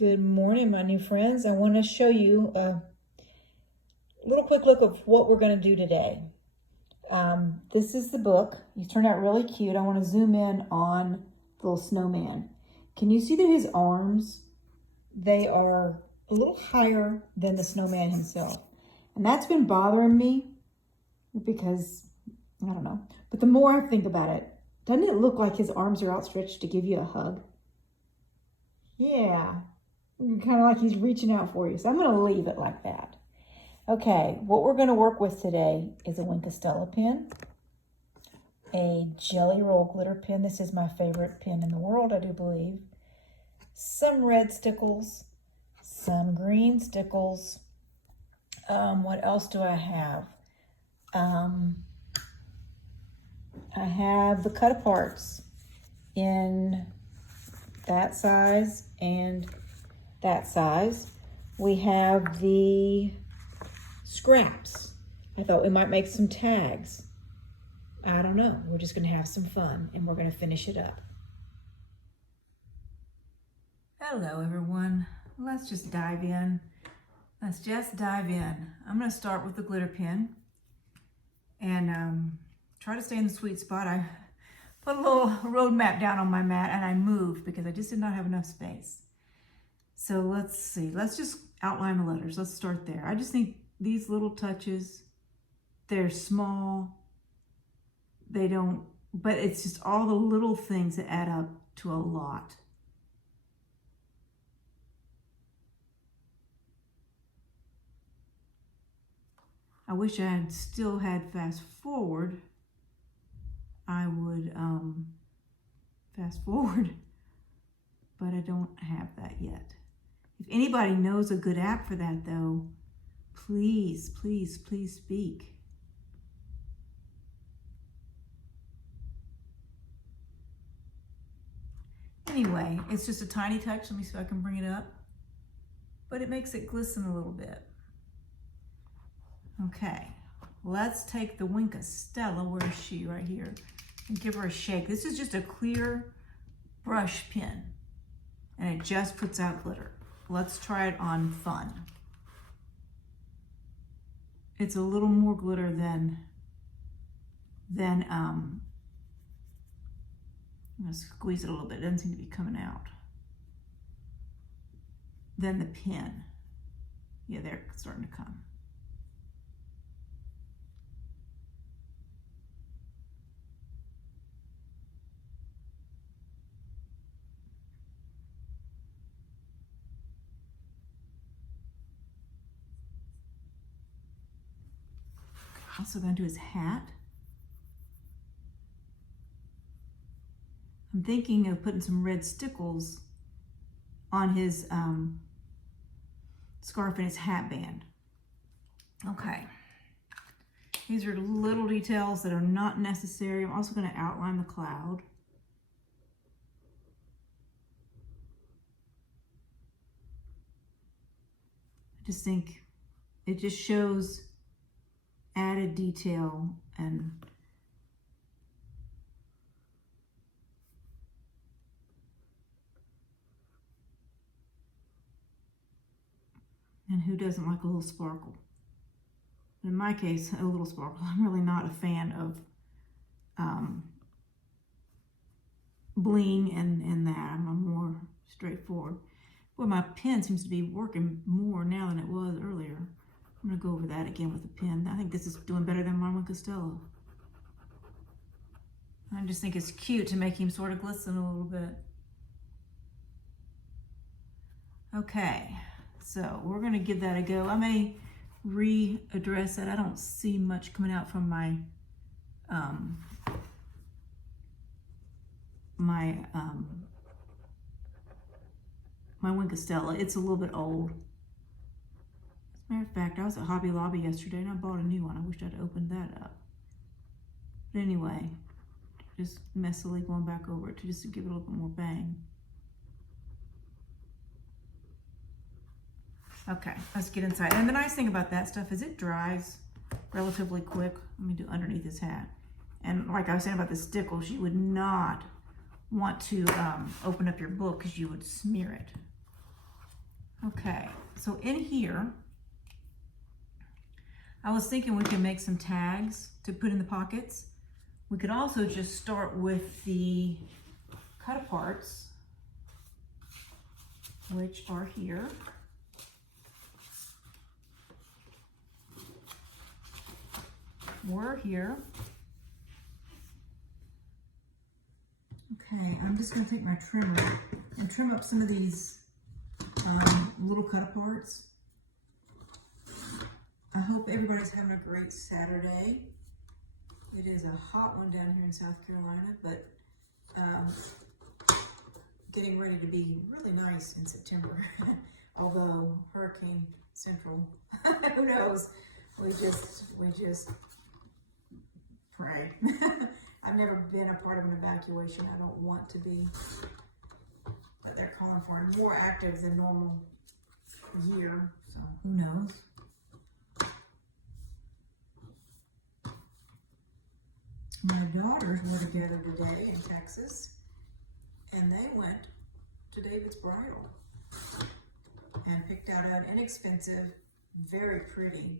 Good morning, my new friends. I want to show you a little quick look of what we're going to do today. This is the book. You turned out really cute. I want to zoom in on the little snowman. Can you see that his arms, they are a little higher than the snowman himself? And that's been bothering me because, I don't know. But the more I think about it, doesn't it look like his arms are outstretched to give you a hug? Yeah. Kind of like he's reaching out for you. So I'm going to leave it like that. Okay, what we're going to work with today is a Wink of Stella pen, a Jelly Roll glitter pen. This is my favorite pen in the world, I do believe. Some red stickles, some green stickles. What else do I have? I have the cut aparts in that size and that size. We have the scraps. I thought we might make some tags. I don't know. We're just going to have some fun and we're going to finish it up. Hello, everyone. Let's just dive in. I'm going to start with the glitter pen and try to stay in the sweet spot. I put a little road map down on my mat and I moved because I just did not have enough space. So let's see, let's just outline the letters. Let's start there. I just think these little touches, they're small, but it's just all the little things that add up to a lot. I wish I had still had fast forward. I would fast forward, but I don't have that yet. If anybody knows a good app for that though, please, please, please speak. Anyway, it's just a tiny touch. Let me see if I can bring it up. But it makes it glisten a little bit. Okay, let's take the Wink of Stella, where is she? Right here, and give her a shake. This is just a clear brush pen, and it just puts out glitter. Let's try it on fun. It's a little more glitter than I'm gonna squeeze it a little bit. It doesn't seem to be coming out. Then the pen. Yeah, they're starting to come. Also going to do his hat. I'm thinking of putting some red stickles on his scarf and his hat band. Okay. These are little details that are not necessary. I'm also going to outline the cloud. I just think it just shows added detail and who doesn't like a little sparkle? In my case, a little sparkle. I'm really not a fan of bling and that. I'm more straightforward. Boy, my pen seems to be working more now than it was earlier. I'm going to go over that again with the pen. I think this is doing better than my Wink of Stella. I just think it's cute to make him sort of glisten a little bit. Okay, so we're going to give that a go. I may readdress that. I don't see much coming out from my my Wink of Stella. It's a little bit old. Matter of fact, I was at Hobby Lobby yesterday and I bought a new one. I wish I'd opened that up. But anyway, just messily going back over it just to give it a little bit more bang. Okay, let's get inside. And the nice thing about that stuff is it dries relatively quick. Let me do underneath his hat. And like I was saying about the stickles, you would not want to open up your book because you would smear it. Okay, so in here, I was thinking we could make some tags to put in the pockets. We could also just start with the cut-aparts, which are here. We're here. Okay, I'm just going to take my trimmer and trim up some of these little cut-aparts. I hope everybody's having a great Saturday. It is a hot one down here in South Carolina, but getting ready to be really nice in September. Although Hurricane Central, who knows? We just pray. I've never been a part of an evacuation. I don't want to be, but they're calling for a more active than normal year, so who knows? My daughters were together today in Texas, and they went to David's Bridal and picked out an inexpensive, very pretty,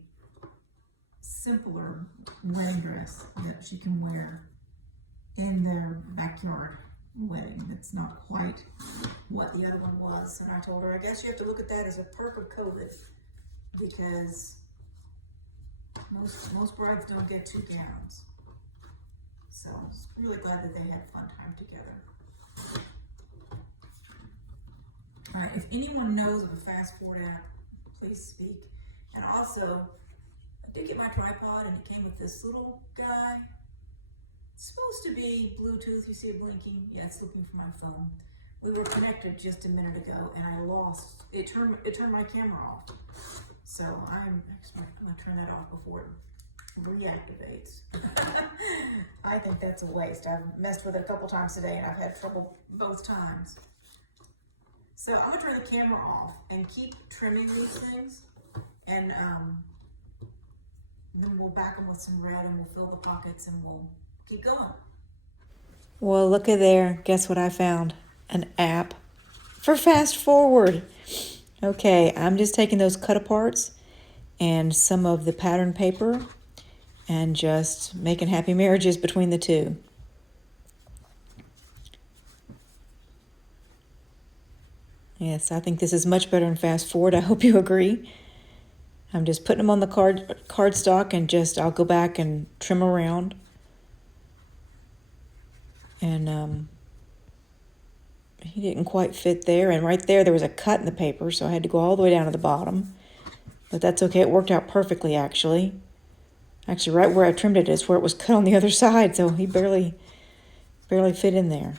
simpler wedding dress that she can wear in their backyard wedding. That's not quite what the other one was. And I told her, I guess you have to look at that as a perk of COVID, because most brides don't get 2 gowns. So I was really glad that they had a fun time together. All right, if anyone knows of a fast forward app, please speak. And also, I did get my tripod, and it came with this little guy. It's supposed to be Bluetooth. You see it blinking? Yeah, it's looking for my phone. We were connected just a minute ago, and I lost it. Turned my camera off. So I'm gonna turn that off before it reactivates. I think that's a waste. I've messed with it a couple times today, and I've had trouble both times. So I'm gonna turn the camera off and keep trimming these things, and then we'll back them with some red, and we'll fill the pockets, and we'll keep going. Well, look at there. Guess what I found? An app for fast forward. Okay, I'm just taking those cut aparts and some of the pattern paper and just making happy marriages between the two. Yes, I think this is much better than fast forward. I hope you agree. I'm just putting them on the cardstock, and I'll go back and trim around. And he didn't quite fit there. And right there was a cut in the paper, so I had to go all the way down to the bottom. But that's okay. It worked out perfectly, actually. Actually, right where I trimmed it is where it was cut on the other side, so he barely fit in there.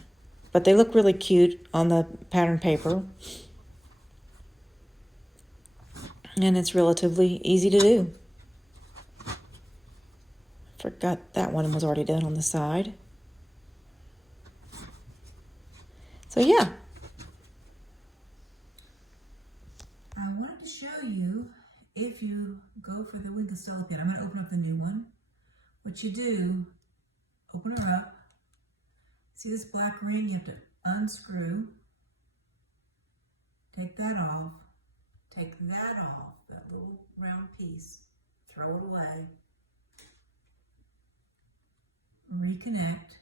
But they look really cute on the pattern paper. And it's relatively easy to do. Forgot that one was already done on the side. So yeah. I wanted to show you, if you go for the Winkle pin, I'm going to open up the new one. What you do, open her up. See this black ring? You have to unscrew. Take that off. Take that off, that little round piece. Throw it away. Reconnect.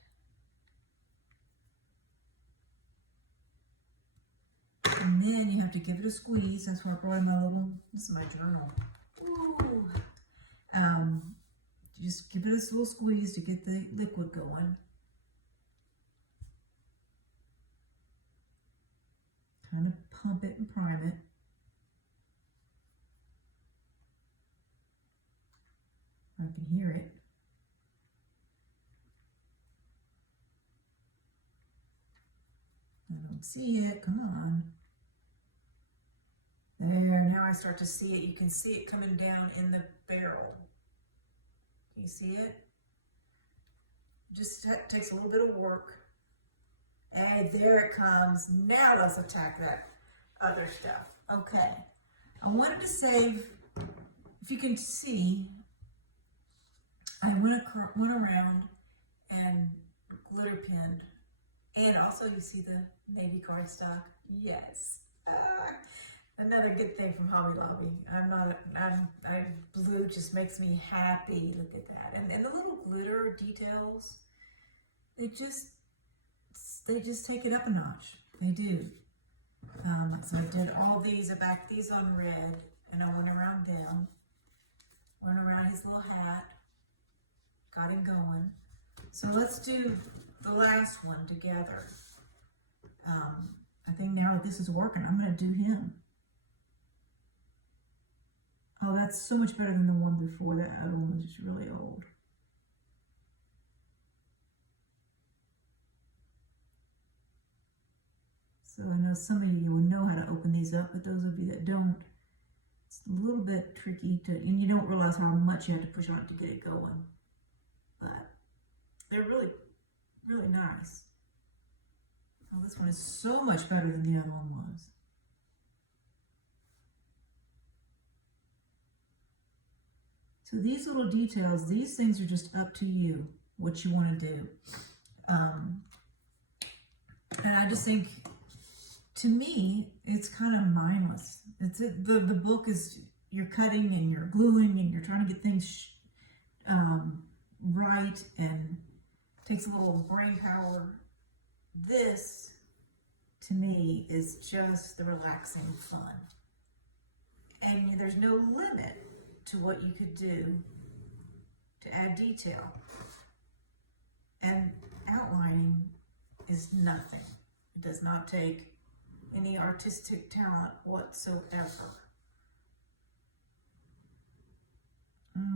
And then you have to give it a squeeze. That's where I brought in this is my journal. Ooh. Just give it a little squeeze to get the liquid going. Kind of pump it and prime it. I can hear it. I don't see it. Come on. There, now I start to see it. You can see it coming down in the barrel. Can you see it? Just takes a little bit of work. And there it comes. Now let's attack that other stuff. Okay. I wanted to save, if you can see, I went around and glitter pinned. And also you see the navy cardstock. Yes. Another good thing from Hobby Lobby. Blue just makes me happy. Look at that. And the little glitter details, they just take it up a notch. They do. So I did all these, I backed these on red, and I went around them, went around his little hat, got him going. So let's do the last one together. I think now that this is working, I'm going to do him. Oh, that's so much better than the one before. That other one was just really old. So I know some of you will know how to open these up, but those of you that don't, it's a little bit tricky to, and you don't realize how much you have to push on it to get it going. But they're really, really nice. Oh, this one is so much better than the other one was. So these little details, these things are just up to you, what you want to do. And I just think, to me, it's kind of mindless. The book is, you're cutting and you're gluing and you're trying to get things right, and takes a little brain power. This, to me, is just the relaxing fun. And there's no limit to what you could do to add detail. And outlining is nothing. It does not take any artistic talent whatsoever.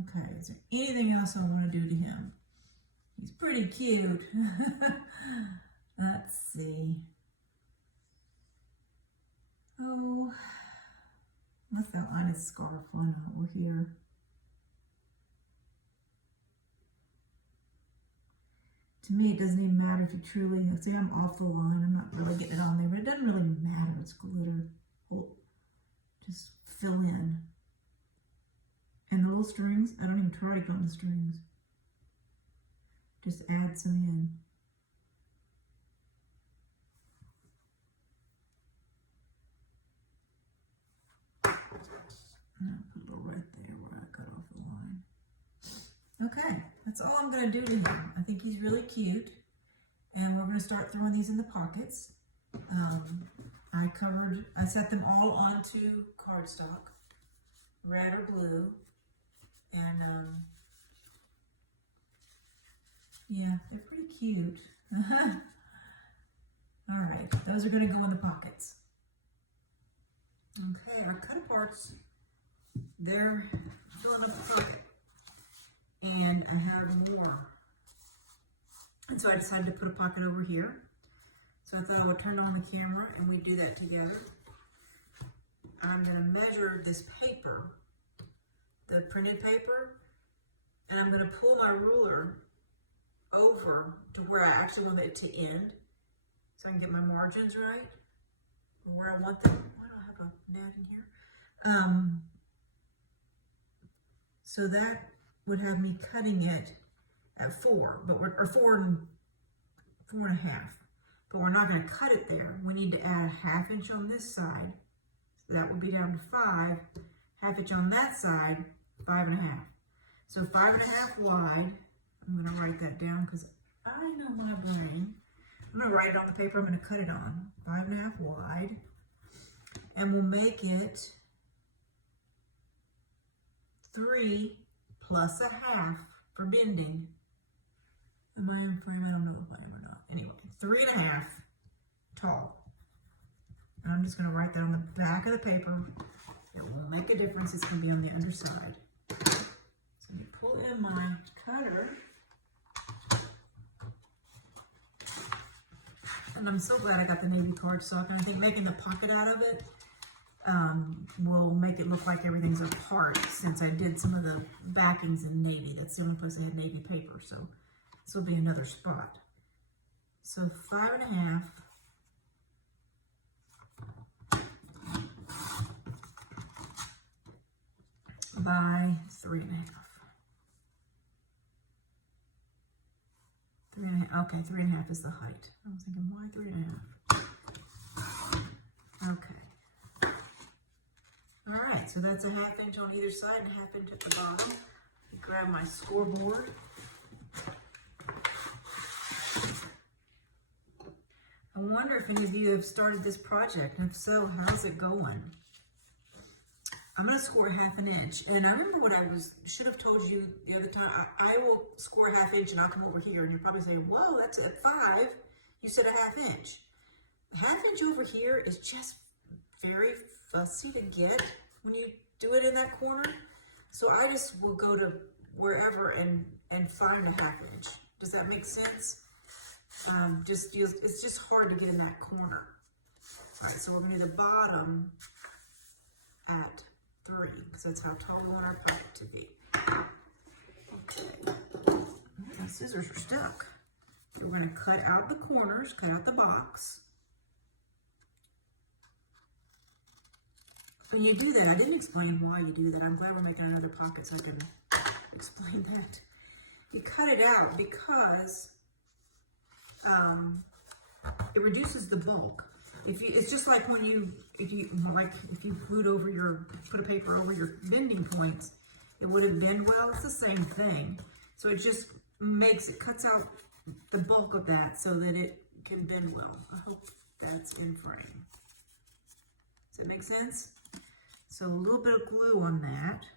Okay, is there anything else I want to do to him? He's pretty cute. Let's see. Oh, let's outline his scarf on over here. To me, it doesn't even matter if you truly, see, I'm off the line. I'm not really getting it on there, but it doesn't really matter. It's glitter. Just fill in. And the little strings, I don't even try to go on the strings. Just add some in. And I'll put a little right there where I cut off the line. Okay, that's all I'm going to do to him. I think he's really cute. And we're going to start throwing these in the pockets. I set them all onto cardstock, red or blue. And yeah, they're pretty cute. All right, those are going to go in the pockets. Okay, our cut aparts, they're filling up the pocket. And I have more. And so I decided to put a pocket over here. So I thought I would turn on the camera and we'd do that together. I'm going to measure this paper, the printed paper, and I'm going to pull my ruler over to where I actually want it to end, so I can get my margins right, or where I want them. Why do I have a gnat in here? So that would have me cutting it at 4, or 4 and a half. But we're not going to cut it there. We need to add a 1/2 inch on this side. So that would be down to 5. 1/2 inch on that side, 5 and a half. So 5 and a half wide. I'm going to write that down because I know my brain. I'm going to write it on the paper I'm going to cut it on. 5 and a half wide. And we'll make it 3 plus a 1/2 for bending. Am I in frame? I don't know if I am or not. Anyway, 3 and a 1/2 tall. And I'm just going to write that on the back of the paper. It won't make a difference. It's going to be on the underside. So I'm going to pull in my cutter. And I'm so glad I got the navy cardstock. And I think making the pocket out of it will make it look like everything's apart, since I did some of the backings in navy. That's the only place I had navy paper. So this will be another spot. So 5 and a half. By 3 and a half. 3 and a half. Okay, 3 and a half is the height. I was thinking, why 3 and a half? Okay. right, so that's a 1/2 inch on either side and 1/2 inch at the bottom. Grab my scoreboard. I wonder if any of you have started this project, and if so, how's it going? I'm going to score 1/2 inch, and I remember what I should have told you the other time. I will score 1/2 inch, and I'll come over here, and you're probably saying, whoa, that's at 5. You said 1/2 inch. 1/2 inch over here is just very fussy to get when you do it in that corner. So I just will go to wherever and find a 1/2 inch. Does that make sense? It's just hard to get in that corner. All right, so we're gonna do the bottom at 3, because that's how tall we want our pocket to be. Okay, my scissors are stuck. So we're gonna cut out the corners, cut out the box. When you do that, I didn't explain why you do that. I'm glad we're making another pocket so I can explain that. You cut it out because it reduces the bulk. It's just like when if you put a paper over your bending points, it wouldn't bend well. It's the same thing. So it just cuts out the bulk of that so that it can bend well. I hope that's in frame. Does that make sense? So a little bit of glue on that.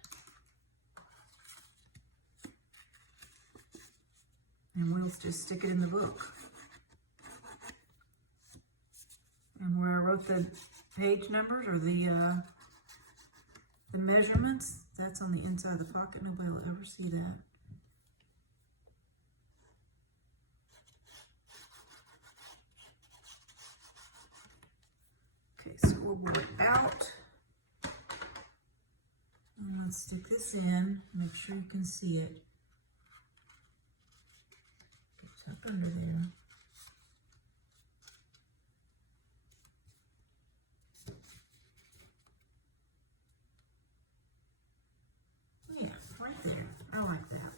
And we'll just stick it in the book. And where I wrote the page numbers or the measurements, that's on the inside of the pocket. Nobody will ever see that. Okay, scoreboard out. And let's stick this in. Make sure you can see it. It's up under there. Yeah, right there. I like that.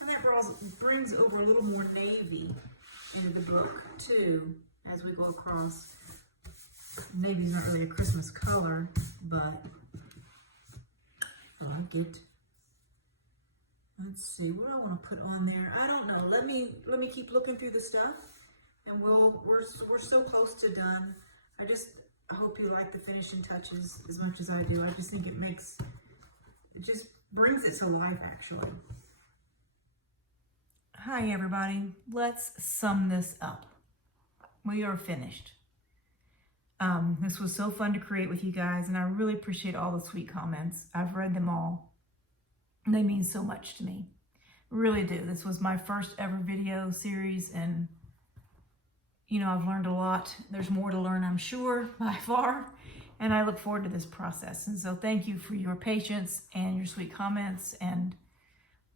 And that brings over a little more navy into the book too as we go across. Navy's not really a Christmas color, but I like it. Let's see, what do I want to put on there? I don't know. Let me keep looking through the stuff, and we're so close to done. I hope you like the finishing touches as much as I do. I just think it just brings it to life, actually. Hi, everybody. Let's sum this up. We are finished. This was so fun to create with you guys, and I really appreciate all the sweet comments. I've read them all. They mean so much to me. Really do. This was my first ever video series, and I've learned a lot. There's more to learn, I'm sure, by far, and I look forward to this process. And so thank you for your patience and your sweet comments and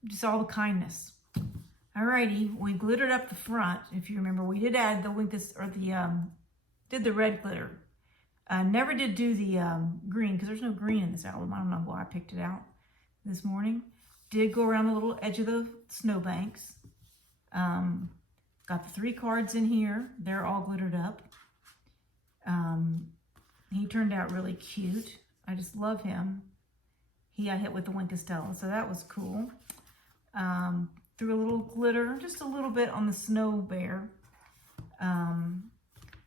just all the kindness. Alrighty, we glittered up the front. If you remember, we did add the did the red glitter. I never did do the green because there's no green in this album. I don't know why I picked it out this morning. Did go around the little edge of the snowbanks. Got the 3 cards in here. They're all glittered up. He turned out really cute. I just love him. He got hit with the Winkestella, so that was cool. Threw a little glitter, just a little bit on the snow bear.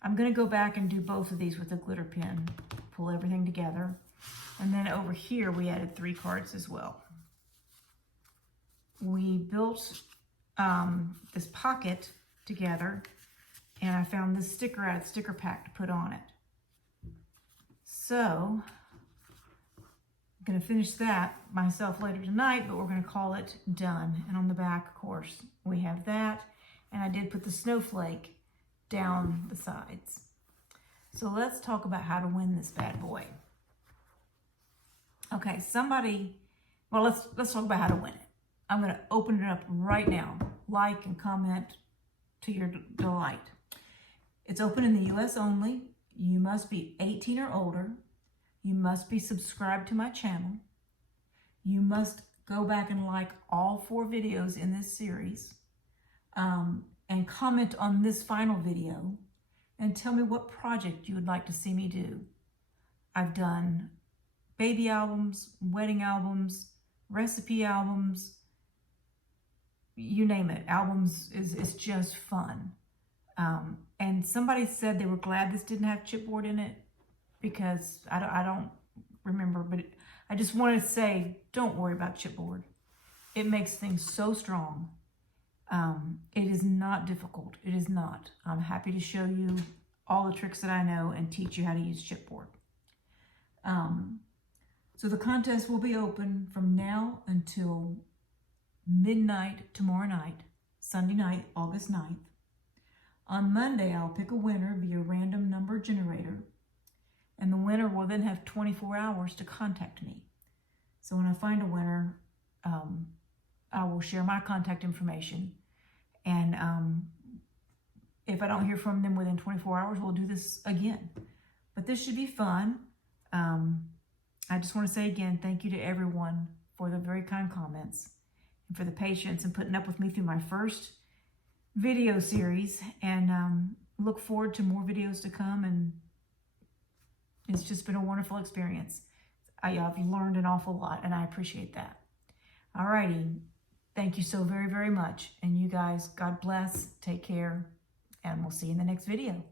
I'm going to go back and do both of these with a glitter pen, pull everything together. And then over here, we added 3 cards as well. We built this pocket together, and I found this sticker out of the sticker pack to put on it. So, I'm going to finish that myself later tonight, but we're going to call it done. And on the back, of course, we have that. And I did put the snowflake down the sides. So let's talk about how to win this bad boy. Okay, let's talk about how to win it. I'm going to open it up right now. Like and comment to your delight. It's open in the US only. You must be 18 or older. You must be subscribed to my channel. You must go back and like all 4 videos in this series. And comment on this final video and tell me what project you would like to see me do. I've done baby albums, wedding albums, recipe albums, you name it. Albums is just fun. And somebody said they were glad this didn't have chipboard in it, because I don't remember, but I just wanted to say, don't worry about chipboard. It makes things so strong. It is not difficult. It is not. I'm happy to show you all the tricks that I know and teach you how to use chipboard. So the contest will be open from now until midnight tomorrow night, Sunday night, August 9th. On Monday, I'll pick a winner via random number generator, and the winner will then have 24 hours to contact me. So when I find a winner, I will share my contact information, and if I don't hear from them within 24 hours, we'll do this again. But this should be fun. I just want to say again, thank you to everyone for the very kind comments and for the patience and putting up with me through my first video series, and look forward to more videos to come. And it's just been a wonderful experience. I've learned an awful lot, and I appreciate that. Alrighty, thank you so very, very much. And you guys, God bless, take care, and we'll see you in the next video.